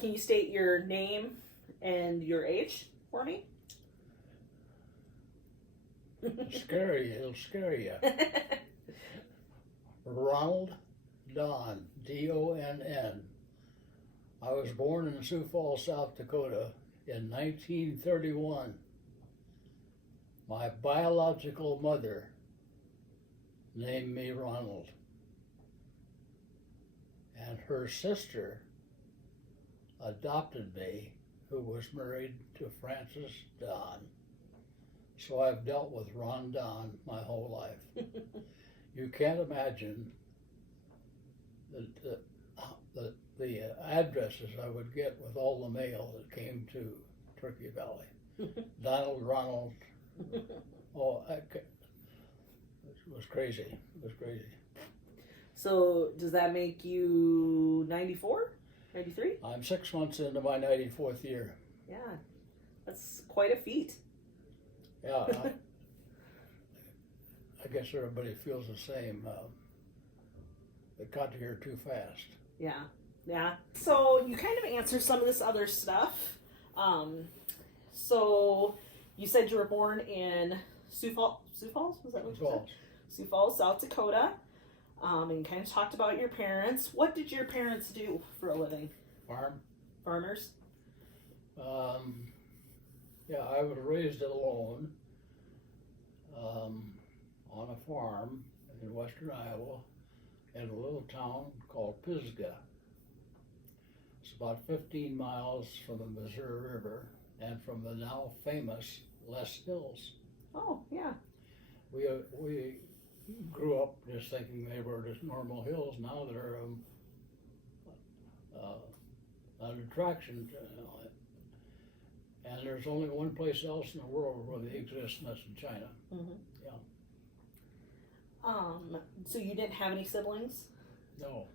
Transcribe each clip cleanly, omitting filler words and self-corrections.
Can you state your name and your age for me? It'll scare you. Ronald Donn, Donn. I was born in Sioux Falls, South Dakota in 1931. My biological mother named me Ronald. And her sister adopted me, who was married to Frances Donn. So I've dealt with Ron Donn my whole life. You can't imagine the addresses I would get with all the mail that came to Turkey Valley. Donald, Ronald. Oh, it was crazy. It was crazy. So does that make you 94, 93? I'm 6 months into my 94th year. Yeah, that's quite a feat. Yeah, I guess everybody feels the same. It got here too fast. Yeah, yeah. So you kind of answered some of this other stuff. So you said you were born in Sioux Falls? Was that what you said? Sioux Falls, South Dakota. And you kind of talked about your parents. What did your parents do for a living? Farmers? Yeah, I was raised alone on a farm in western Iowa in a little town called Pisgah. It's about 15 miles from the Missouri River and from the now famous Les Hills. Oh, yeah. We grew up just thinking they were just normal hills. Now they're an attraction. And there's only one place else in the world where they exist, and that's in China. Mm-hmm. Yeah. So you didn't have any siblings? No.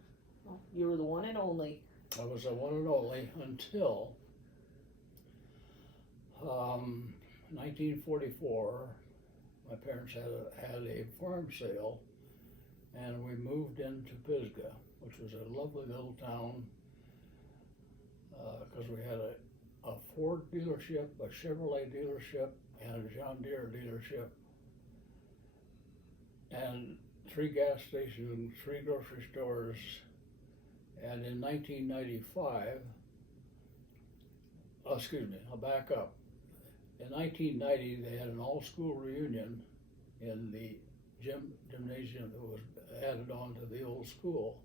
Well, you were the one and only. I was the one and only until 1944. My parents had a farm sale, and we moved into Pisgah, which was a lovely little town, because we had a Ford dealership, a Chevrolet dealership, and a John Deere dealership, and 3 gas stations, 3 grocery stores. And in 1995, I'll back up. In 1990, they had an all-school reunion in the gymnasium that was added on to the old school.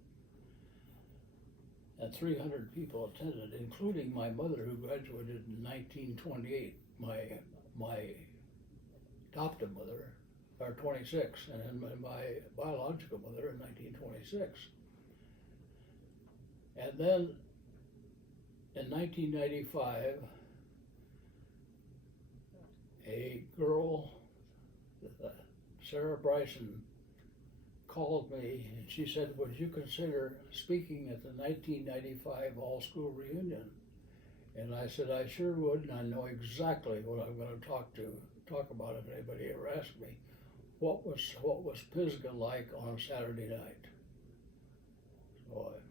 And 300 people attended, including my mother, who graduated in 1928, my adoptive mother, or 26, and then my biological mother in 1926. And then in 1995, a girl, Sarah Bryson, called me and she said, "Would you consider speaking at the 1995 all-school reunion?" And I said, "I sure would, and I know exactly what I'm going to talk about if anybody ever asks me. What was Pisgah like on Saturday night?" So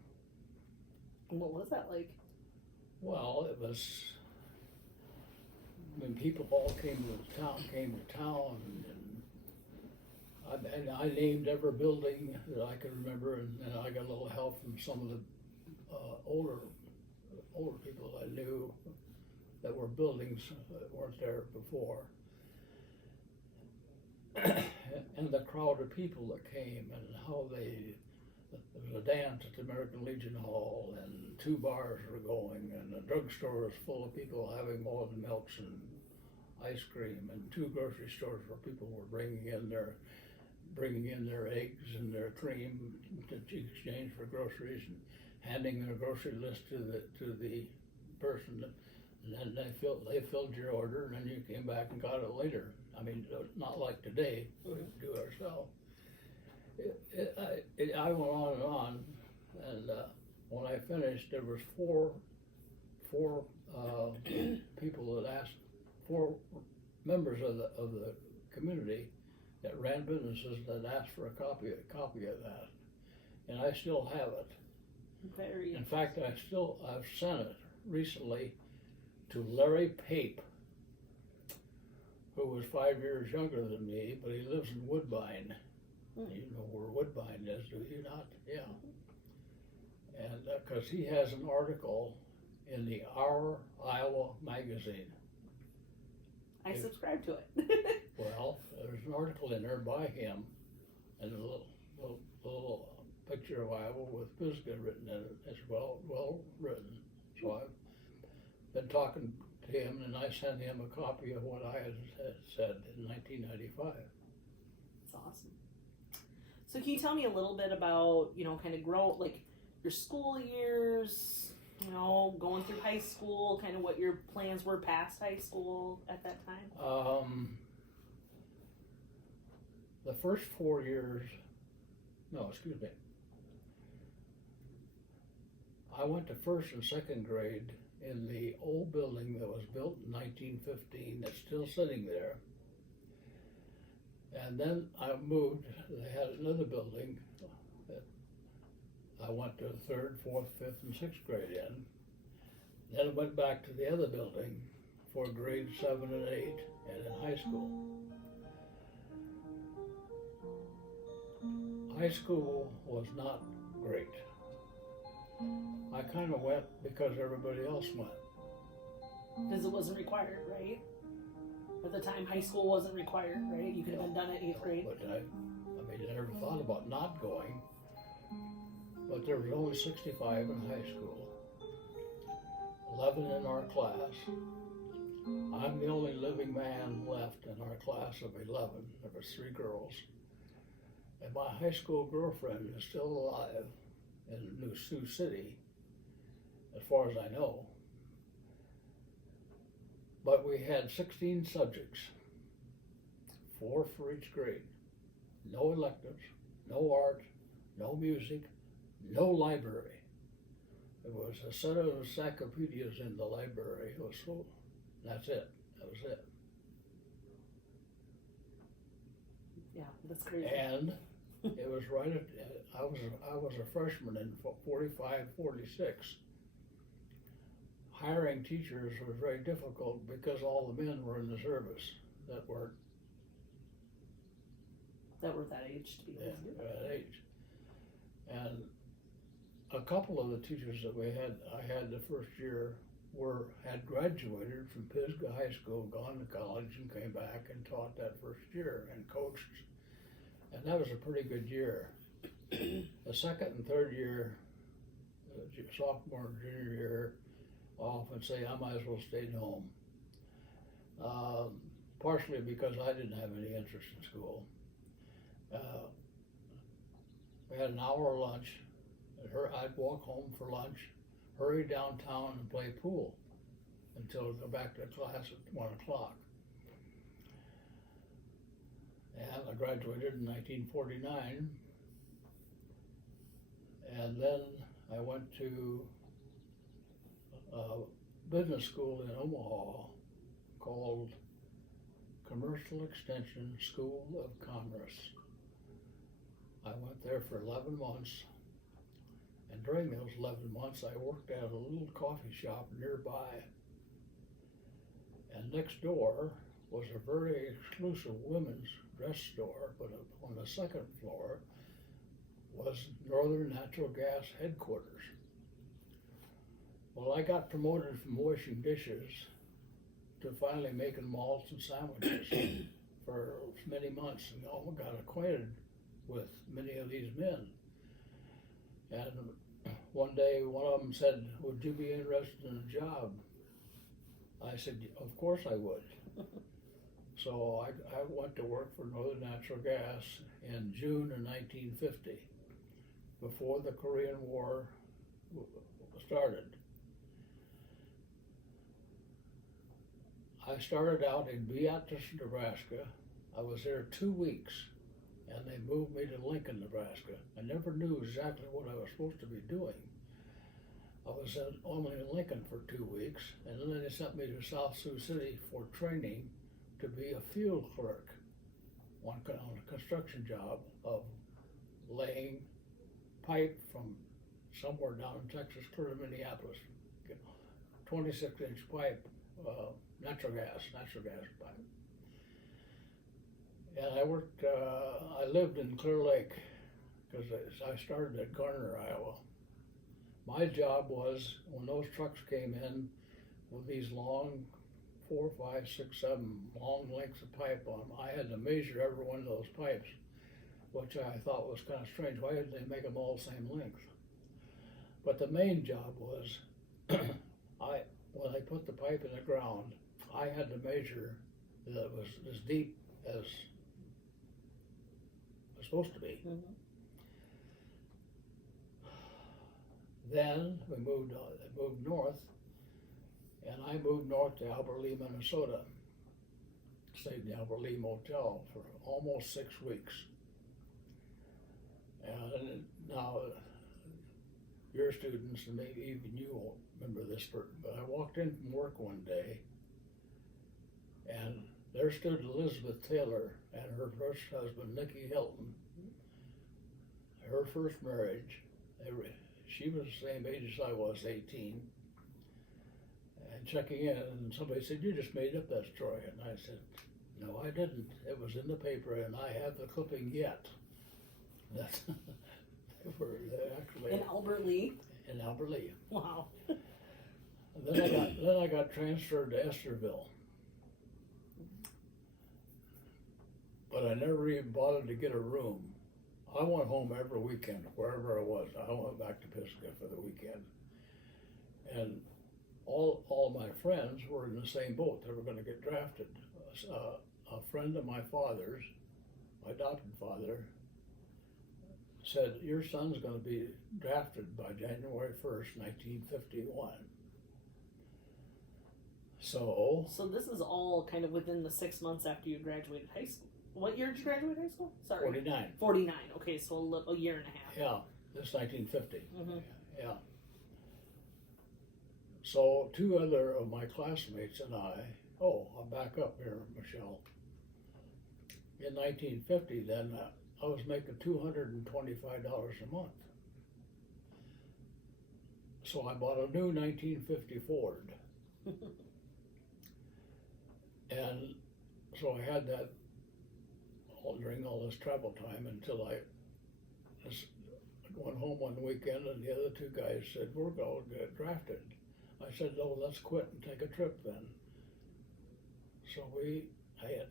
what was that like? Well, it was when people all came to town, and I named every building that I can remember, and I got a little help from some of the older people I knew that were buildings that weren't there before. And the crowd of people that came, and how there was a dance at the American Legion Hall, and 2 bars were going, and the drugstore was full of people having malted milks and ice cream, and 2 grocery stores where people were bringing in their eggs and their cream to exchange for groceries, and handing their grocery list to the person, and then they filled your order, and then you came back and got it later. I mean, not like today, we do it ourselves. I went on, and when I finished, there was four people that asked, 4 members of the community that ran businesses that asked for a copy of that, and I still have it. Very. In fact, I've sent it recently to Larry Pape, who was 5 years younger than me, but he lives in Woodbine. You know where Woodbine is, do you not? Yeah. And because he has an article in the Our Iowa magazine. I subscribe to it. Well, there's an article in there by him, and a little picture of Iowa with Pisgah written in it. It's well written. So I've been talking to him, and I sent him a copy of what I had said in 1995. That's awesome. So can you tell me a little bit about, kind of like your school years, going through high school, kind of what your plans were past high school at that time? The first 4 years, no, excuse me. I went to first and second grade in the old building that was built in 1915 that's still sitting there. And then I moved, they had another building that I went to third, fourth, fifth, and sixth grade in. Then I went back to the other building for grade 7 and 8 and in high school. High school was not great. I kind of went because everybody else went. Because it wasn't required, right? At the time, high school wasn't required, right? You could have been done at 8th grade. But I never thought about not going. But there was only 65 in high school, 11 in our class. I'm the only living man left in our class of 11. There were 3 girls. And my high school girlfriend is still alive in New Sioux City, as far as I know. But we had 16 subjects, 4 for each grade. No electives, no art, no music, no library. There was a set of encyclopedias in the library. That's it. That was it. Yeah, that's crazy. And it was right at, I was a freshman in 45, 46. Hiring teachers was very difficult because all the men were in the service that were that age to be that age. And a couple of the teachers that I had the first year had graduated from Pisgah High School, gone to college, and came back and taught that first year and coached. And that was a pretty good year. The second and third year, sophomore and junior year, I often say I might as well stay home. Partially because I didn't have any interest in school. We had an hour lunch. I'd walk home for lunch, hurry downtown and play pool until go back to class at 1 o'clock. And I graduated in 1949. And then I went to business school in Omaha called Commercial Extension School of Commerce. I went there for 11 months, and during those 11 months I worked at a little coffee shop nearby. And next door was a very exclusive women's dress store, but on the second floor was Northern Natural Gas headquarters. Well, I got promoted from washing dishes to finally making malts and sandwiches for many months, and I got acquainted with many of these men. And one day, one of them said, "Would you be interested in a job?" I said, "Of course I would." So I went to work for Northern Natural Gas in June of 1950, before the Korean War started. I started out in Beatrice, Nebraska. I was there 2 weeks, and they moved me to Lincoln, Nebraska. I never knew exactly what I was supposed to be doing. I was only in Lincoln for 2 weeks, and then they sent me to South Sioux City for training to be a field clerk on a construction job of laying pipe from somewhere down in Texas, clear to Minneapolis. 26-inch pipe, natural gas pipe. And I worked, I lived in Clear Lake, because I started at Garner, Iowa. My job was, when those trucks came in with these long 4, 5, 6, 7 long lengths of pipe on them, I had to measure every one of those pipes, which I thought was kind of strange. Why didn't they make them all the same length? But the main job was, when I put the pipe in the ground, I had to measure that it was as deep as it was supposed to be. Mm-hmm. Then we moved north, and I moved north to Albert Lea, Minnesota. Stayed in the Albert Lea Motel for almost 6 weeks. And now, your students, and maybe even you won't remember this, but I walked in from work one day, and there stood Elizabeth Taylor and her first husband, Nicky Hilton. Her first marriage. She was the same age as I was, 18. And checking in, and somebody said, "You just made up that story." And I said, "No, I didn't. It was in the paper, and I have the clipping yet." That's they actually In Albert Lea? In Albert Lea. Wow. Then I got transferred to Esterville. But I never even bothered to get a room. I went home every weekend, wherever I was. I went back to Pisgah for the weekend. And all my friends were in the same boat. They were going to get drafted. A friend of my father's, my adopted father, said, "Your son's going to be drafted by January 1st, 1951. So this is all kind of within the 6 months after you graduated high school. What year did you graduate high school? Sorry. 49. 49. Okay, so a year and a half. Yeah, this 1950. Mm-hmm. Yeah. So 2 other of my classmates and I'll back up here, Michelle. In 1950, then I was making $225 a month. So I bought a new 1950 Ford. And so I had that during all this travel time until I went home one weekend, and the other 2 guys said, "We're going to get drafted." I said, "No, let's quit and take a trip then." So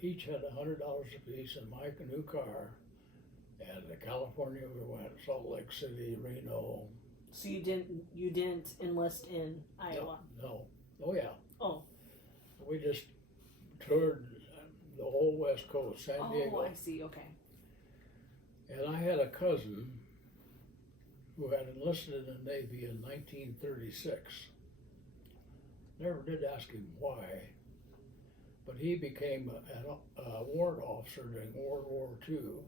each had $100 apiece in my new car, and to California we went, Salt Lake City, Reno. So you didn't enlist in Iowa? No. Oh yeah. Oh. We just toured the whole West Coast, San Diego. Oh, I see. Okay. And I had a cousin who had enlisted in the Navy in 1936. Never did ask him why, but he became a warrant officer during World War II.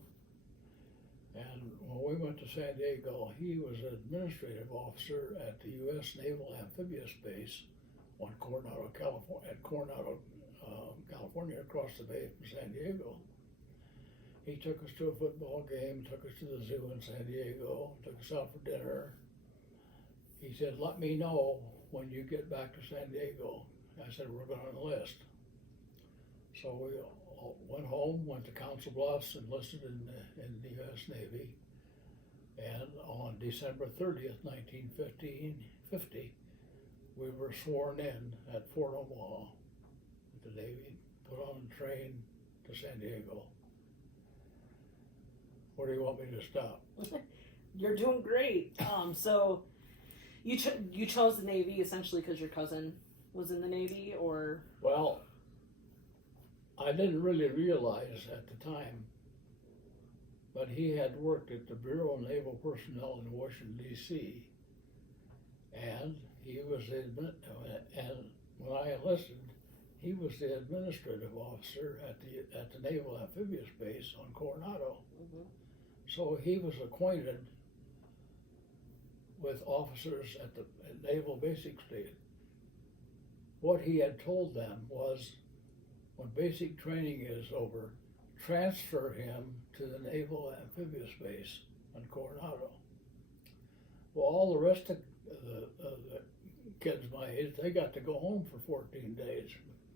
And when we went to San Diego, he was an administrative officer at the U.S. Naval Amphibious Base on Coronado, California, across the bay from San Diego. He took us to a football game, took us to the zoo in San Diego, took us out for dinner. He said, "Let me know when you get back to San Diego." I said, "We're going to enlist." So we all went home, went to Council Bluffs, enlisted in the U.S. Navy. And on December 30th, 1950, we were sworn in at Fort Omaha. The Navy put on a train to San Diego. Where do you want me to stop? You're doing great. So you chose the Navy essentially because your cousin was in the Navy, or? Well, I didn't really realize at the time, but he had worked at the Bureau of Naval Personnel in Washington, D.C. And he was and when I enlisted, he was the administrative officer at the Naval Amphibious Base on Coronado. Mm-hmm. So he was acquainted with officers at the Naval Basic Station. What he had told them was, when basic training is over, transfer him to the Naval Amphibious Base on Coronado. Well, all the rest of the kids my age, they got to go home for 14 days,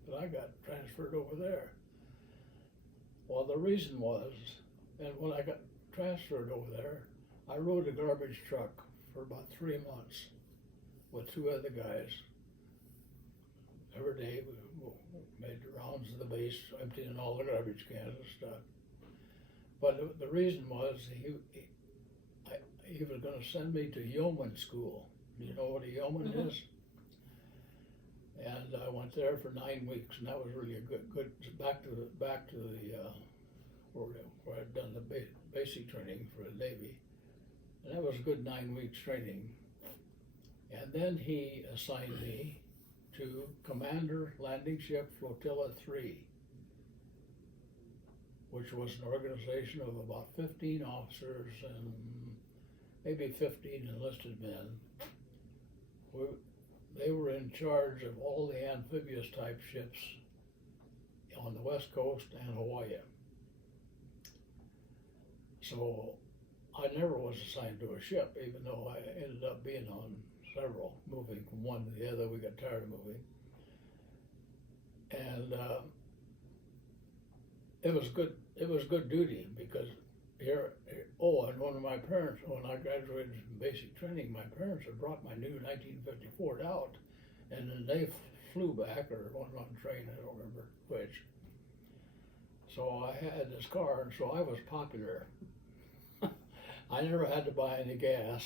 but I got transferred over there. Well, the reason was, and when I got transferred over there, I rode a garbage truck for about 3 months with 2 other guys. Every day we made the rounds of the base, emptying all the garbage cans and stuff. But the reason was he was going to send me to yeoman school. Do you know what a yeoman Mm-hmm. is? And I went there for 9 weeks, and that was really a good back to the where I'd done the basic training for the Navy, and that was a good 9 weeks training. And then he assigned me to Commander Landing Ship Flotilla 3, which was an organization of about 15 officers and maybe 15 enlisted men. They were in charge of all the amphibious type ships on the West Coast and Hawaii. So I never was assigned to a ship, even though I ended up being on several, moving from one to the other. We got tired of moving. And it was good duty because and one of my parents, when I graduated from basic training, my parents had brought my new 1950 Ford out, and then they flew back, or went on train, I don't remember which. So I had this car, and so I was popular. I never had to buy any gas.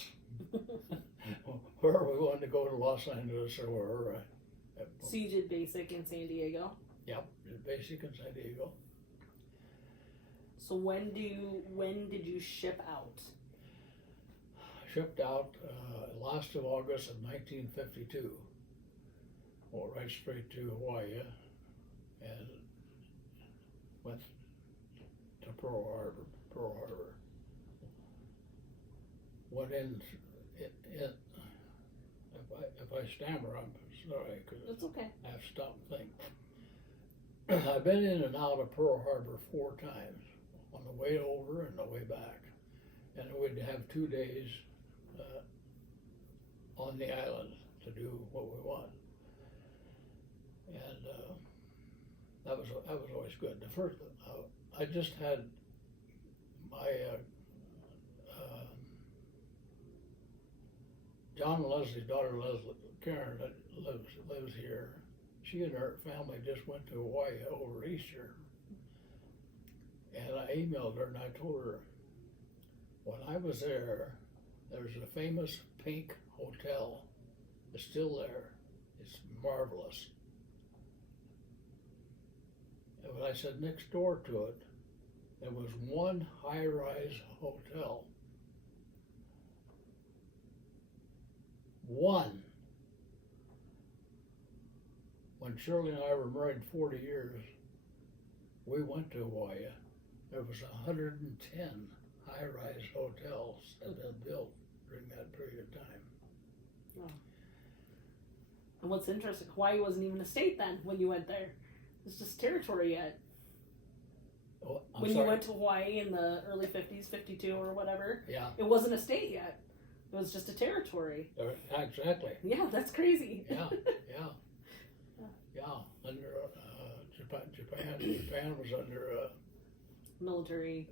Wherever we wanted to go to Los Angeles or wherever. So you did basic in San Diego? Yep, did basic in San Diego. So when did you ship out? Shipped out last of August of 1952. Went right straight to Hawaii and went to Pearl Harbor. Went in. If I stammer, I'm sorry, because That's okay. I have to stop and think. I've been in and out of Pearl Harbor 4 times, on the way over and the way back, and we'd have 2 days on the island to do what we want, and that was always good. The first, I just had my John and Leslie's daughter, Karen, that lives here. She and her family just went to Hawaii over Easter. And I emailed her and I told her, when I was there was a famous pink hotel. It's still there. It's marvelous. And when I said next door to it, there was one high-rise hotel. One. When Shirley and I were married 40 years, we went to Hawaii. There was 110 high-rise hotels that had been built during that period of time. Wow. And what's interesting, Hawaii wasn't even a state then when you went there. It's just territory yet. Oh, when you went to Hawaii in the early 50s, 52 or whatever, yeah, it wasn't a state yet. It was just a territory. Exactly. Yeah, that's crazy. Yeah. Under Japan was under military.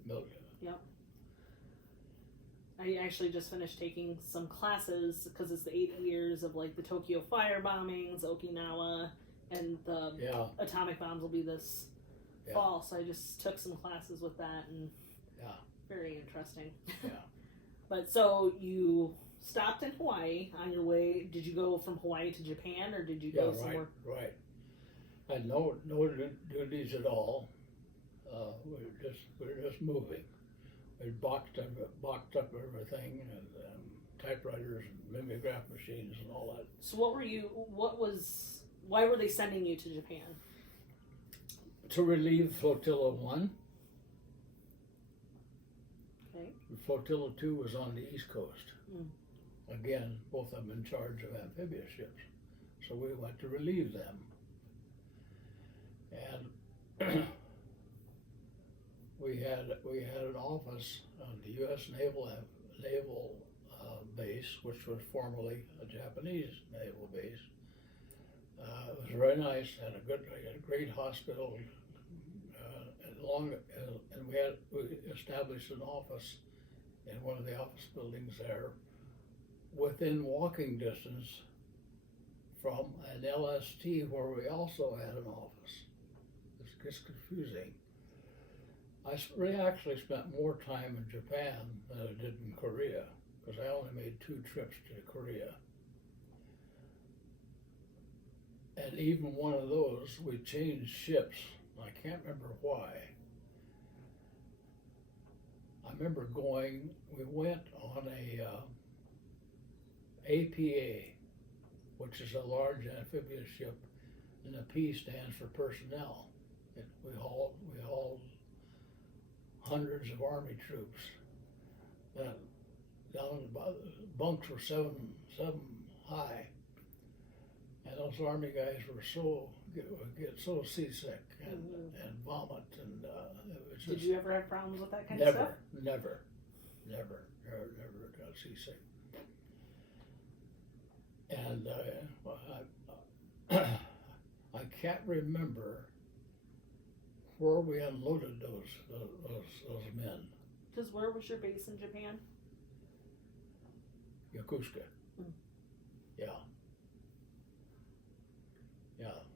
Yep. I actually just finished taking some classes because it's the 8 years of like the Tokyo fire bombings, Okinawa, and the atomic bombs will be this fall. So I just took some classes with that, and very interesting. Yeah. But so you stopped in Hawaii on your way. Did you go from Hawaii to Japan, or did you go somewhere? Right. I had no duties at all. We were just moving. We boxed up everything, and typewriters and mimeograph machines and all that. So why were they sending you to Japan? To relieve Flotilla 1. Okay. Flotilla 2 was on the East Coast. Again, both of them in charge of amphibious ships. So we went to relieve them. And we had an office on the U.S. Naval base, which was formerly a Japanese naval base. It was very nice, had a great hospital, and we established an office in one of the office buildings there, within walking distance from an LST where we also had an office. It's just confusing. I actually spent more time in Japan than I did in Korea, because I only made 2 trips to Korea. And even one of those, we changed ships. I can't remember why. I remember we went on a APA, which is a large amphibious ship, and the P stands for personnel. We hauled hundreds of Army troops. Down the bunks were seven high, and those Army guys would get so seasick and vomit, and it was just. Did you ever have problems with that kind of stuff? Never got seasick. And I can't remember where we unloaded those men. Because where was your base in Japan? Yokosuka. Yeah,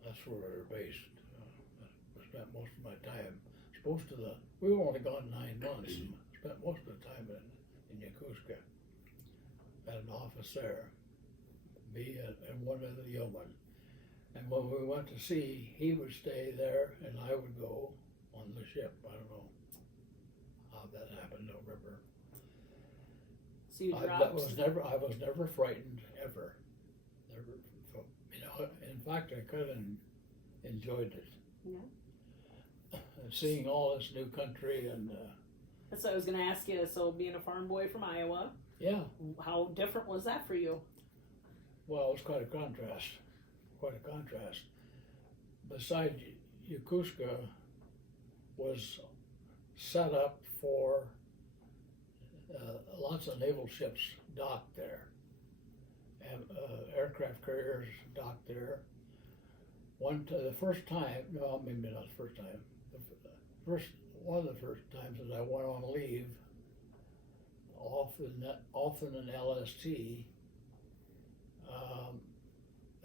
that's where we were based. I spent most of my time. We were only gone 9 months. Spent most of the time in Yokosuka. Had an office there. Me and one other yeoman. And when we went to sea, he would stay there and I would go on the ship. I don't know how that happened, don't remember. So you dropped? I was never frightened, ever. Never, in fact, I kind of enjoyed it. Yeah. And seeing all this new country and. That's what I was going to ask you. So being a farm boy from Iowa. Yeah. How different was that for you? Well, it was quite a contrast. Besides, Yokosuka was set up for lots of naval ships docked there, and aircraft carriers docked there. The first time, no, maybe not the first time. One of the first times that I went on leave off in an LST.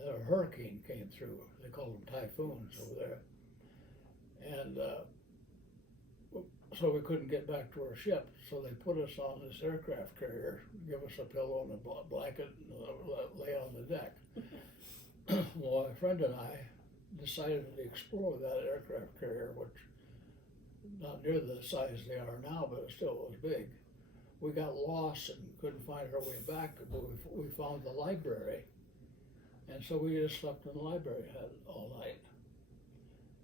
A hurricane came through. They called them typhoons over there, and so we couldn't get back to our ship. So they put us on this aircraft carrier, give us a pillow and a blanket, and lay on the deck. Well, my friend and I decided to explore that aircraft carrier, which not near the size they are now, but it still was big. We got lost and couldn't find our way back, but we found the library. And so we just slept in the library all night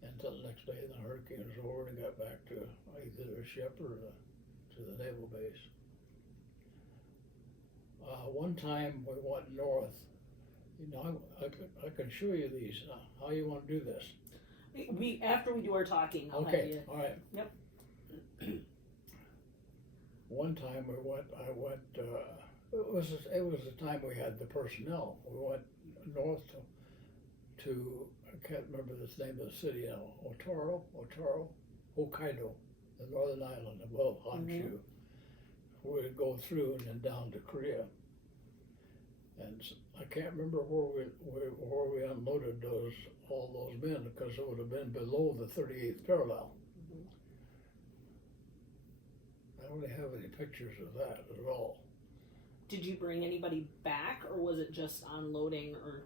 until the next day. The hurricane was over and got back to either the ship or to the naval base. One time we went north. I can show you these. How you want to do this? After we do our talking, I'll have you. All right. Yep. One time it was the time we had the personnel. We went north to I can't remember the name of the city now. Hokkaido, the northern island above Honshu. We'd go through and then down to Korea. And I can't remember where we unloaded all those men, because it would have been below the 38th parallel. I don't have any pictures of that at all. Did you bring anybody back, or was it just unloading? Or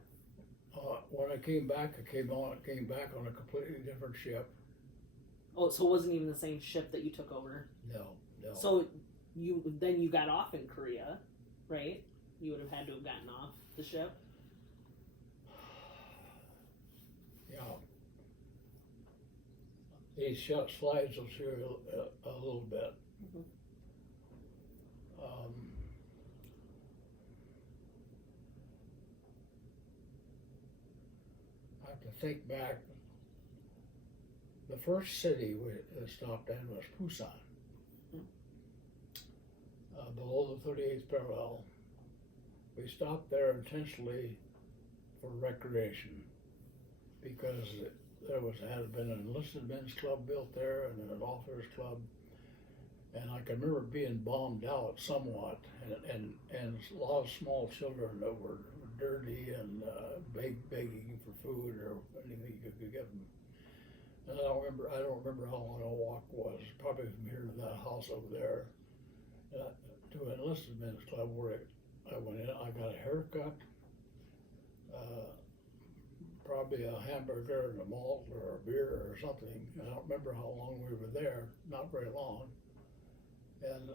when I came back, I came back on a completely different ship. Oh, so it wasn't even the same ship that you took over? No. So you got off in Korea, right? You would have had to have gotten off the ship. Yeah. These slides will show you a little bit. I have to think back. The first city we stopped in was Busan, below the 38th parallel. We stopped there intentionally for recreation because had been an enlisted men's club built there and an officers club, and I can remember being bombed out somewhat, and a lot of small children that were dirty and begging for food or anything you could give them. And I don't remember how long a walk was. Probably from here to that house over there, to an enlisted men's club where I went in. I got a haircut, probably a hamburger and a malt or a beer or something. I don't remember how long we were there. Not very long. And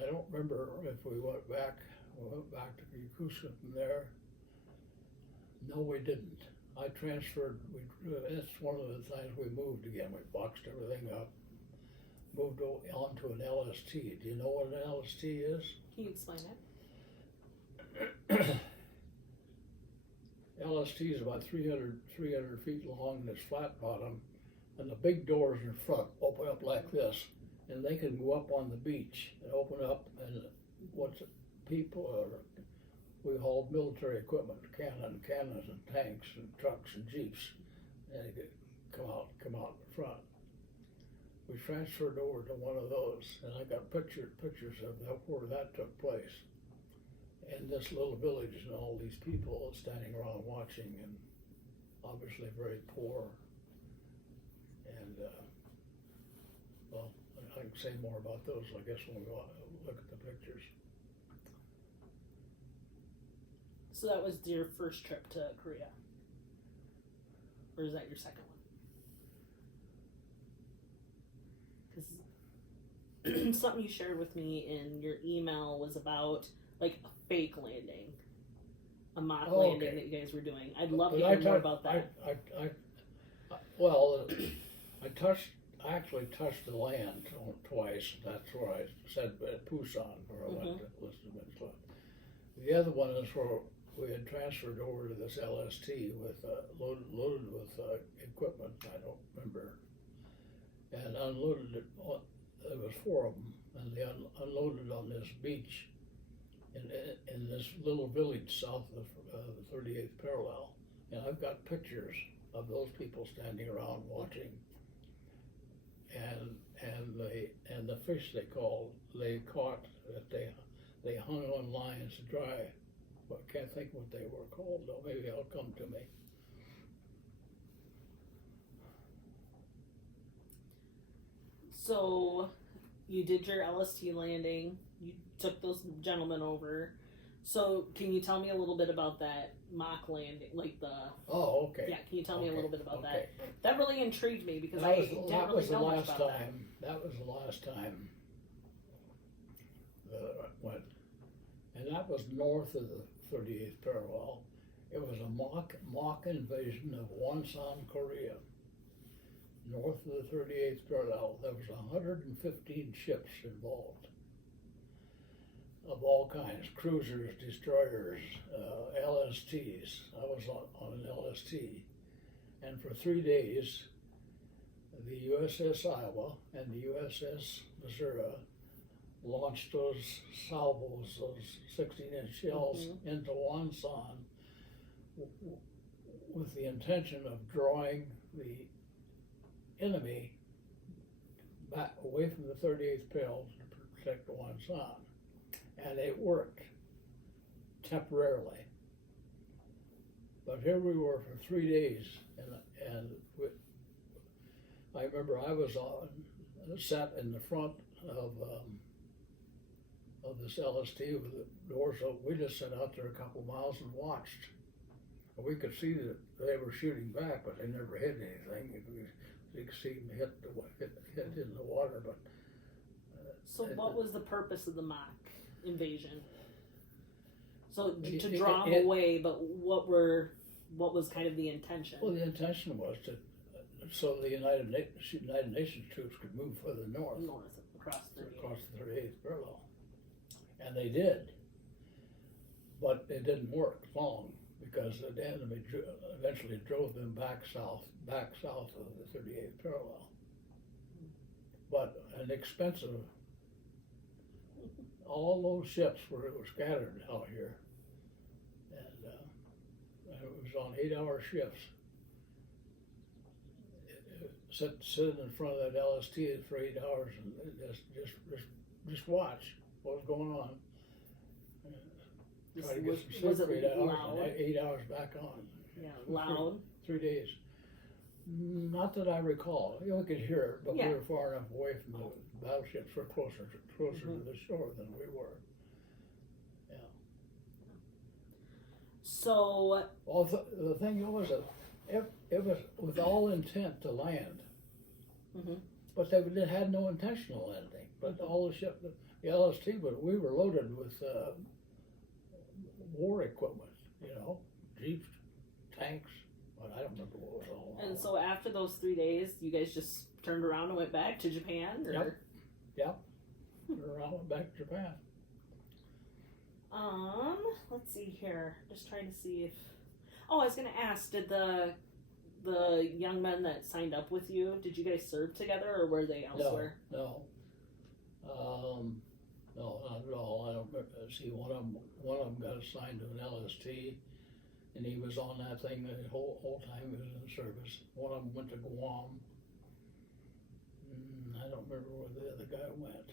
I don't remember if we went back to Yakutia from there. No, we didn't. I transferred. That's one of the times we moved again. We boxed everything up, moved on to an LST. Do you know what an LST is? Can you explain it? LST is about 300 feet long and it's flat bottom, and the big doors in front open up like this, and they can go up on the beach and open up, and we hauled military equipment, cannons and tanks and trucks and jeeps, and it could come out in front. We transferred over to one of those, and I got pictures of where that took place. And this little village and all these people standing around watching, and obviously very poor. And well, I can say more about those, I guess, when we look at the pictures. So that was your first trip to Korea? Or is that your second one? Because something you shared with me in your email was about like a fake landing, a mock landing that you guys were doing. I'd love to hear more about that. I actually touched the land twice. That's where I said at Busan, where I went to enlisted men's club. The other one is where we had transferred over to this LST with loaded with equipment. I don't remember, and unloaded it. There was 4 of them, and they unloaded on this beach in this little village south of the 38th parallel. And I've got pictures of those people standing around watching, and the fish they caught that they hung on lines to dry. But I can't think what they were called though. Maybe they'll come to me. So you did your LST landing. You took those gentlemen over. So can you tell me a little bit about that mock landing, like the? Oh, okay. Yeah, can you tell me a little bit about that? That really intrigued me because I didn't that really was the know much last about time. That was the last time that I went, and that was north of the 38th parallel. It was a mock invasion of Wonsan, Korea. North of the 38th parallel, there was 115 ships involved, of all kinds, cruisers, destroyers, LSTs. I was on an LST. And for 3 days, the USS Iowa and the USS Missouri launched those salvos, those 16-inch shells, into Wonsan with the intention of drawing the enemy back away from the 38th parallel to protect Wonsan. And it worked temporarily. But here we were for 3 days, and I remember I was sat in the front of this LST with the doors open. We just sat out there a couple miles and watched. And we could see that they were shooting back, but they never hit anything. You could see them hit in the water. But so what was the purpose of the mock invasion? So to draw them away, but what was kind of the intention? Well, the intention was so the United Nations troops could move further north across the 38th parallel, and they did, but it didn't work long because the enemy eventually drove them back south of the 38th parallel. But an expensive. All those ships were scattered out here, and it was on 8-hour shifts. Sitting in front of that LST for 8 hours and just watch what was going on. Try to get some sleep was for it 8 hours loud? and 8 hours back on. Yeah, loud. 3 days. Not that I recall. You know, we could hear it, but Yeah. we were far enough away from the battleships. We're closer to the shore than we were. Yeah. So Well, the thing was that it was with all intent to land, mhm. but they had no intentional landing. But all the ship, the LST, but we were loaded with war equipment. You know, jeeps, tanks. But I don't remember what was all. And so after those 3 days, you guys just turned around and went back to Japan, or? Yep. Turned around and went back to Japan. Let's see here. Just trying to see if. Oh, I was gonna ask. Did the young men that signed up with you, did you guys serve together, or were they elsewhere? No. No, not at all. I don't remember. See, one of them got assigned to an LST, and he was on that thing the whole time he was in service. One of them went to Guam. I don't remember where the other guy went.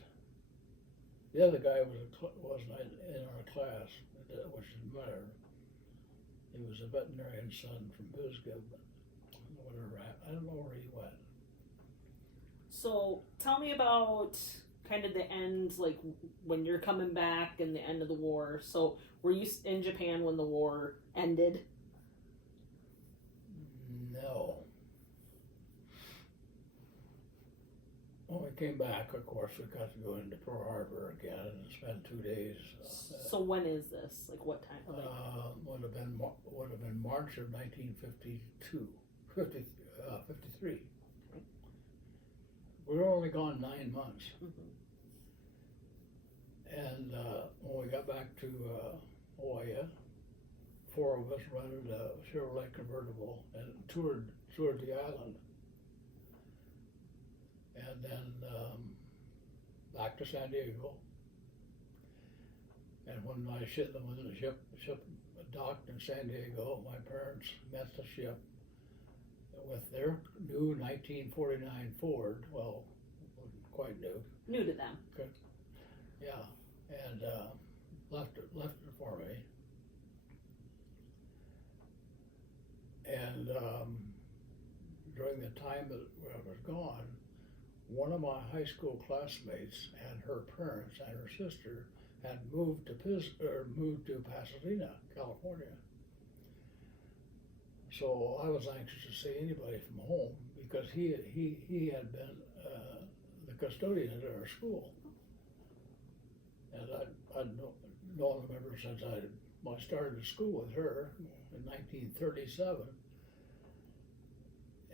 The other guy wasn't in our class, which didn't matter. He was a veterinarian son from Bisgib, but whatever. I don't know where he went. So tell me about kind of the end, like when you're coming back and the end of the war. So were you in Japan when the war ended? No. When we came back, of course, we got to go into Pearl Harbor again and spend 2 days. So when is this? Like what time? Like, Would have been March of 1952, 53. Okay. We were only gone 9 months, mhm. and when we got back to Hawaii, 4 of us rented a Chevrolet convertible and toured the island, and then back to San Diego. And when the ship docked in San Diego, my parents met the ship with their new 1949 Ford. Well, wasn't quite new. New to them. Good. Yeah, and left it for me. And during the time that I was gone, one of my high school classmates and her parents and her sister had moved to Pasadena, California. So I was anxious to see anybody from home because he had been the custodian at our school, and I'd known him ever since I started school with her in 1937.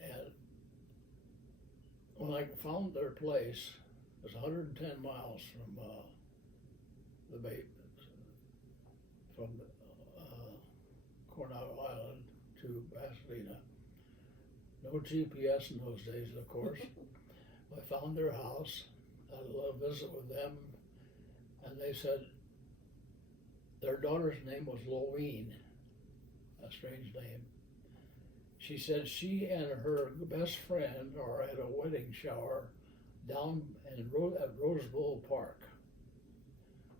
And when I found their place, it was 110 miles from the bay, from Coronado Island to Pasadena. No GPS in those days, of course. I found their house, had a little visit with them, and they said their daughter's name was Loween, a strange name. She said she and her best friend are at a wedding shower down at Rose Bowl Park.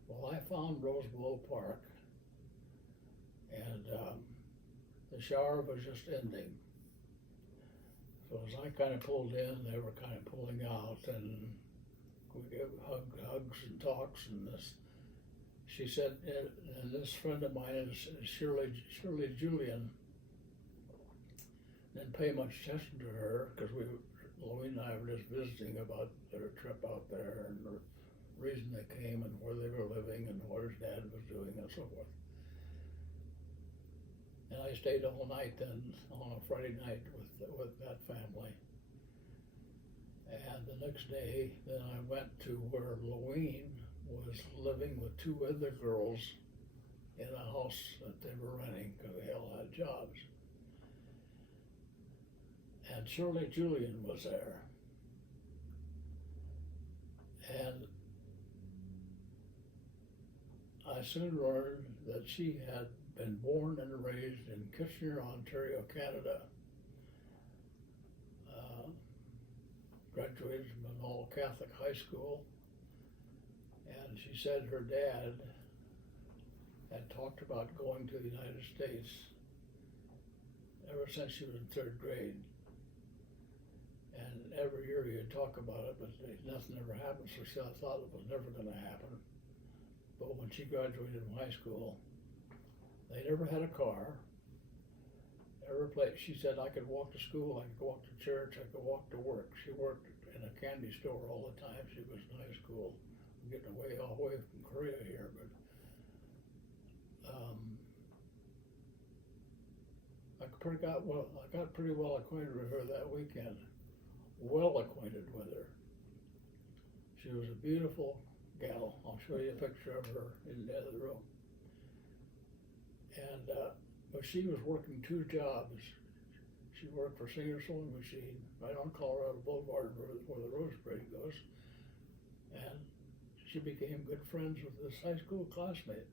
Well, I found Rose Bowl Park, and the shower was just ending. So as I kind of pulled in, they were kind of pulling out, and we gave hugs and talks, and this. She said, and this friend of mine is Shirley Julian. Didn't pay much attention to her because Louie and I were just visiting about their trip out there and the reason they came and where they were living and what his dad was doing and so forth. And I stayed all night then on a Friday night with that family. And the next day, then I went to where Louie was living with 2 other girls in a house that they were renting because they all had jobs. And Shirley Julian was there. And I soon learned that she had been born and raised in Kitchener, Ontario, Canada. Graduated from an all-Catholic high school, and she said her dad had talked about going to the United States ever since she was in third grade. And every year he'd talk about it, but nothing ever happened, so she thought it was never going to happen. But when she graduated from high school, they never had a car. She said, I could walk to school, I could walk to church, I could walk to work. She worked in a candy store all the time. She was in high school. I'm getting away from Korea here, but I got pretty well acquainted with her that weekend. Well acquainted with her. She was a beautiful gal. I'll show you a picture of her in the other room. And but she was working two jobs. She worked for Singer Sewing Machine right on Colorado Boulevard where the Rose Parade goes. And she became good friends with this high school classmate.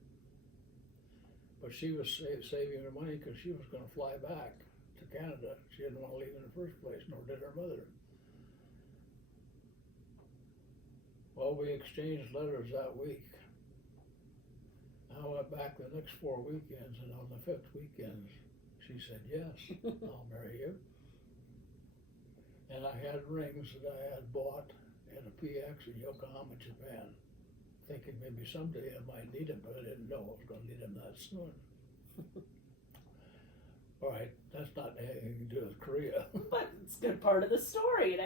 But she was saving her money because she was going to fly back to Canada. She didn't want to leave in the first place, nor did her mother. Well, we exchanged letters that week. I went back the next 4 weekends, and on the 5th weekend, she said, yes, I'll marry you. And I had rings that I had bought in a PX in Yokohama, Japan, thinking maybe someday I might need them, but I didn't know I was going to need them that soon. All right, that's not anything to do with Korea. But it's a good part of the story. It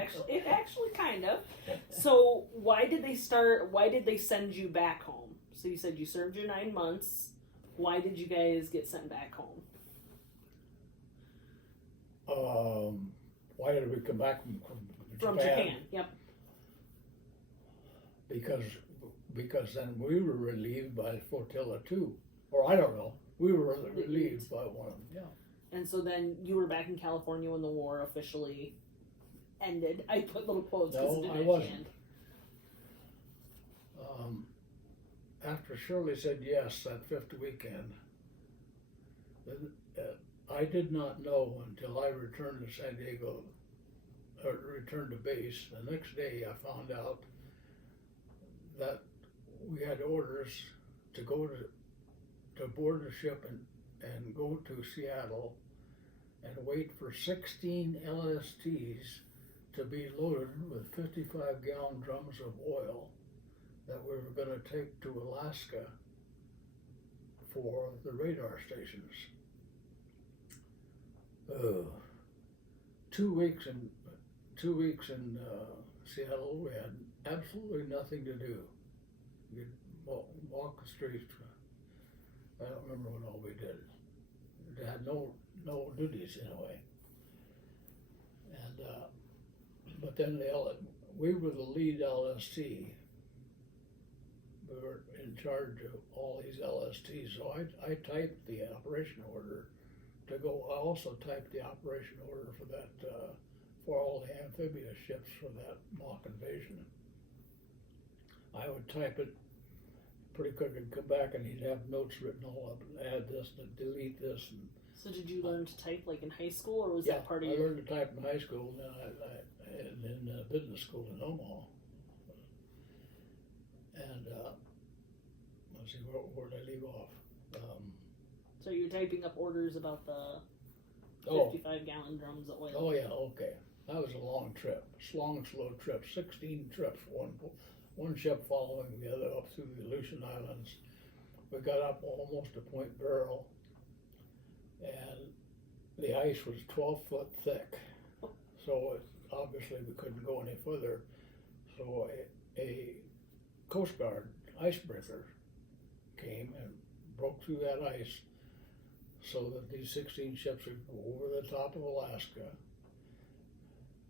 actually kind of. So why did they send you back home? So you said you served your 9 months. Why did you guys get sent back home? Why did we come back from From Japan, yep. Because then we were relieved by Flotilla 2. Or I don't know. We were relieved by one of them, yeah. And so then you were back in California when the war officially ended. I put little quotes because No, I wasn't. After Shirley said yes that 5th weekend, I did not know until I returned to San Diego, or returned to base. The next day I found out that we had orders to go to board the ship and go to Seattle and wait for 16 LSTs to be loaded with 55-gallon drums of oil that we were going to take to Alaska for the radar stations. 2 weeks in Seattle, we had absolutely nothing to do. We'd walk the streets. I don't remember what all we did. We had no duties in a way. And but then we were the lead LST. We were in charge of all these LSTs, so I typed the operation order to go. I also typed the operation order for that for all the amphibious ships for that mock invasion. I would type it pretty quick and come back, and he'd have notes written all up, and add this and delete this. And so did you learn to type like in high school, or was that part of your? I learned to type in high school, and then in business school in Omaha. And let's see, where did I leave off? So you're typing up orders about the 55-gallon drums of oil. Oh yeah, okay. That was a long trip, long, slow trip. 16 trips, one ship following the other up through the Aleutian Islands. We got up almost to Point Barrow, and the ice was 12 foot thick. So obviously we couldn't go any further. So a Coast Guard icebreaker came and broke through that ice so that these 16 ships would go over the top of Alaska.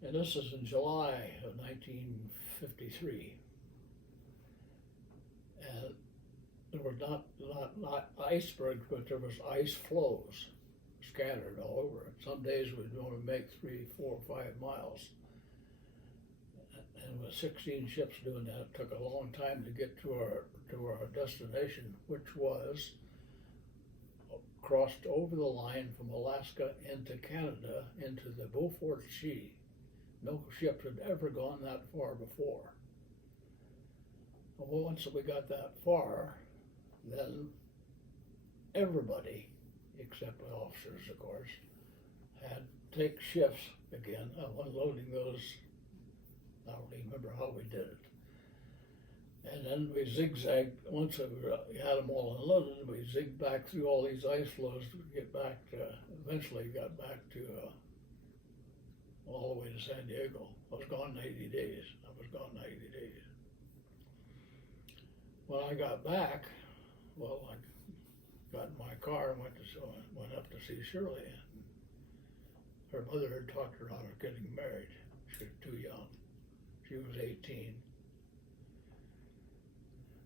And this is in July of 1953. And there were not icebergs, but there was ice floes scattered all over it. Some days we'd only make 3, 4, 5 miles. And with 16 ships doing that, it took a long time to get to our destination, which was crossed over the line from Alaska into Canada into the Beaufort Sea. No ship had ever gone that far before. Well, once we got that far, then everybody, except the officers, of course, had to take shifts again of unloading those. I don't even remember how we did it. And then we zigzagged, once we had them all unloaded, we zigged back through all these ice floes to get back to, eventually got back to, all the way to San Diego. I was gone 90 days. When I got back, well, I got in my car and went up to see Shirley. Her mother had talked her out of getting married. She was too young. She was 18.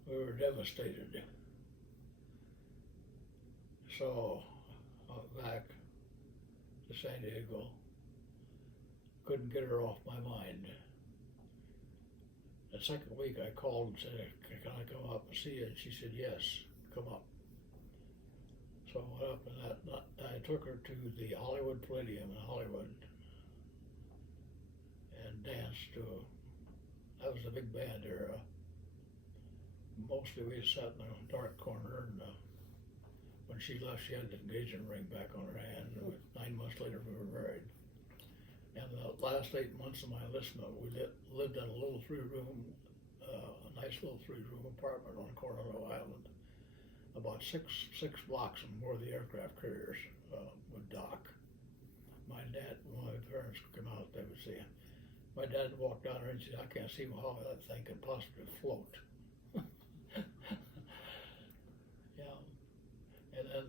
We were devastated. So, back to San Diego. Couldn't get her off my mind. The second week I called and said, can I come up and see you? And she said, yes, come up. So I went up and I took her to the Hollywood Palladium in Hollywood and danced to, that was the big band era. Mostly we sat in a dark corner, and when she left she had the engagement ring back on her hand. 9 months later we were married. And the last 8 months of my enlistment, we lived in a little a nice little 3-room apartment on Coronado Island, about six blocks from where the aircraft carriers would dock. My dad, when my parents would come out, they would see him. My dad walked down there and said, I can't see how that thing could possibly float. Yeah. And then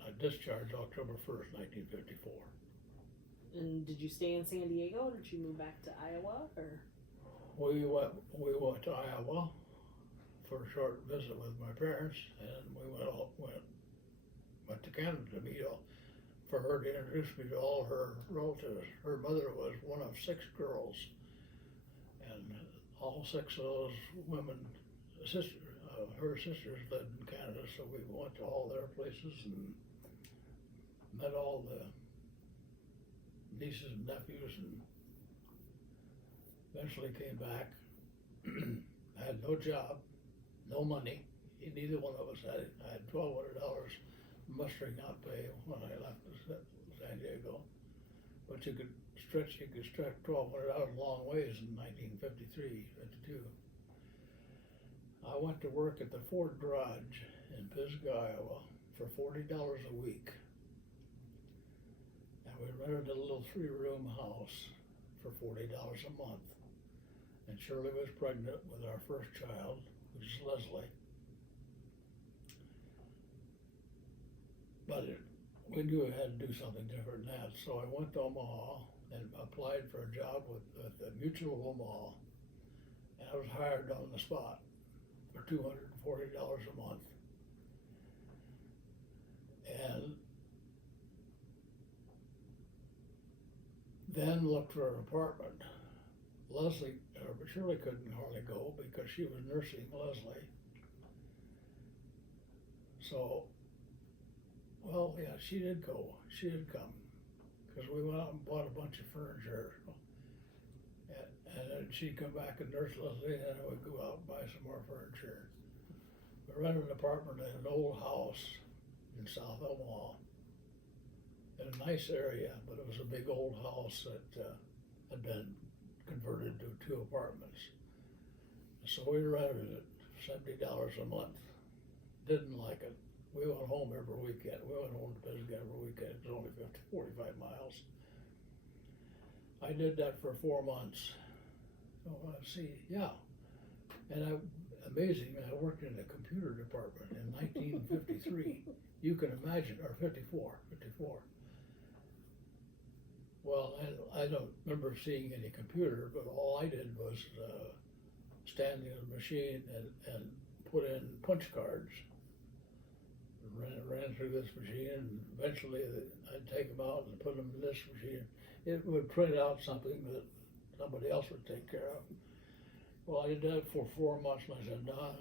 I discharged October 1st, 1954. And did you stay in San Diego, or did you move back to Iowa, or? We went to Iowa for a short visit with my parents, and we went to Canada to meet for her to introduce me to all her relatives. Her mother was one of 6 girls, and all 6 of those women, her sisters lived in Canada, so we went to all their places and met all the nieces and nephews, and eventually came back. I had no job, no money. Neither one of us had it. I had $1,200 mustering out pay when I left San Diego. But you could stretch $1,200 a long ways in 1953, 52. I went to work at the Ford Garage in Pisgah, Iowa for $40 a week. And we rented a little 3-room house for $40 a month. And Shirley was pregnant with our first child, which is Leslie. But we knew we had to do something different than that, so I went to Omaha and applied for a job with the Mutual of Omaha. And I was hired on the spot for $240 a month. And then looked for an apartment. Shirley couldn't hardly go because she was nursing Leslie. So, well, yeah, she did go. She did come, because we went out and bought a bunch of furniture. And then she'd come back and nurse Leslie, and then we'd go out and buy some more furniture. We rented an apartment in an old house in South Omaha, in a nice area, but it was a big old house that had been converted to 2 apartments. So we rented it, $70 a month. Didn't like it. We went home every weekend. We went home to Pisgah every weekend. It was only 45 miles. I did that for 4 months. So and amazing, I worked in the computer department in 1953. You can imagine, or 54. Well, I don't remember seeing any computer, but all I did was stand in a machine and put in punch cards. Ran through this machine, and eventually I'd take them out and put them in this machine. It would print out something that somebody else would take care of. Well, I did that for 4 months, and I said, no,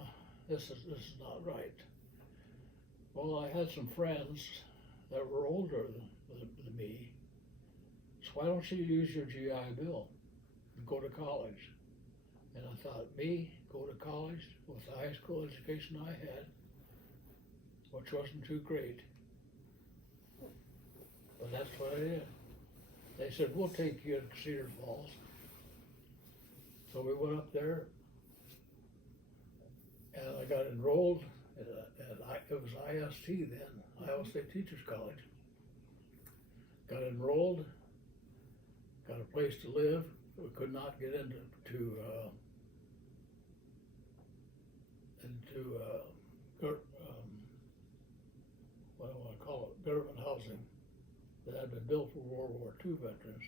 this is not right. Well, I had some friends that were older than me. So why don't you use your GI Bill and go to college? And I thought, me, go to college with the high school education I had, which wasn't too great. But that's what I did. They said, we'll take you to Cedar Falls. So we went up there, and I got enrolled at it was IST then, Iowa State Teachers College. Got enrolled, got a place to live. We could not get into what do I want to call it, government housing that had been built for World War II veterans.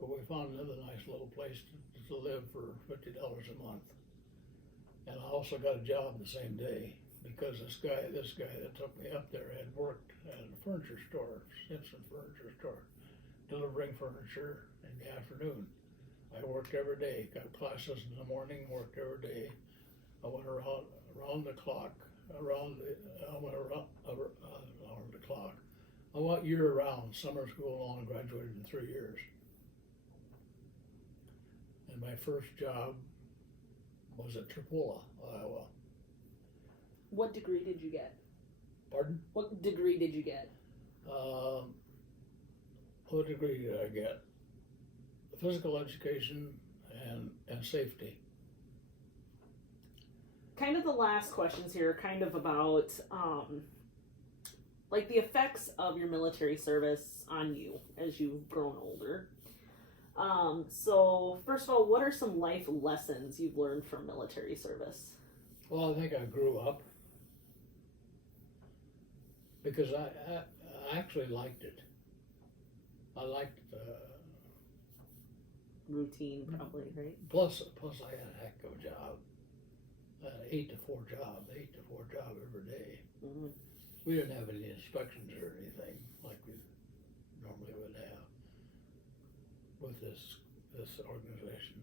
But we found another nice little place to live for $50 a month. And I also got a job the same day because this guy that took me up there had worked at a furniture store, Simpson Furniture Store, delivering furniture in the afternoon. I worked every day, got classes in the morning, worked every day. I went around the clock, I went around the clock. I went year round, summer school long, and graduated in 3 years. And my first job was at Tripola, Iowa. What degree did you get? Pardon? What degree did you get? What degree did I get? Physical education and safety. Kind of the last questions here, kind of about like the effects of your military service on you as you've grown older. So first of all, what are some life lessons you've learned from military service? Well, I think I grew up because I actually liked it. I liked routine, probably, right? Plus I had a heck of a job. 8 to 4 job every day. Mm-hmm. We didn't have any inspections or anything like we normally would have with this organization.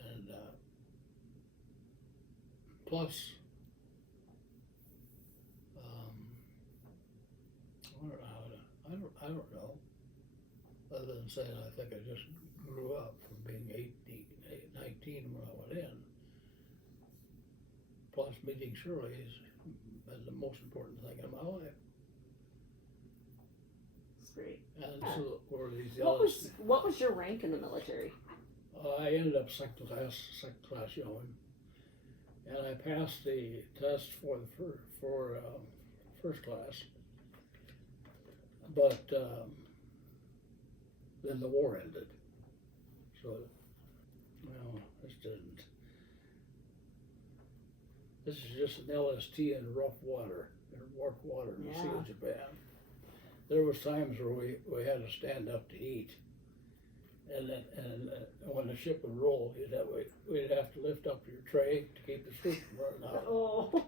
And plus, I don't know. Other than saying I think I just grew up from being 19 when I went in. Plus meeting Shirley is the most important thing in my life. That's great. And so were these What was your rank in the military? I ended up second class yeoman, and I passed the test for first class. But then the war ended, so this didn't. This is just an LST in rough water in the Sea of Japan. There was times where we had to stand up to eat, and when the ship would roll, we'd have to lift up your tray to keep the soup from running out. Oh.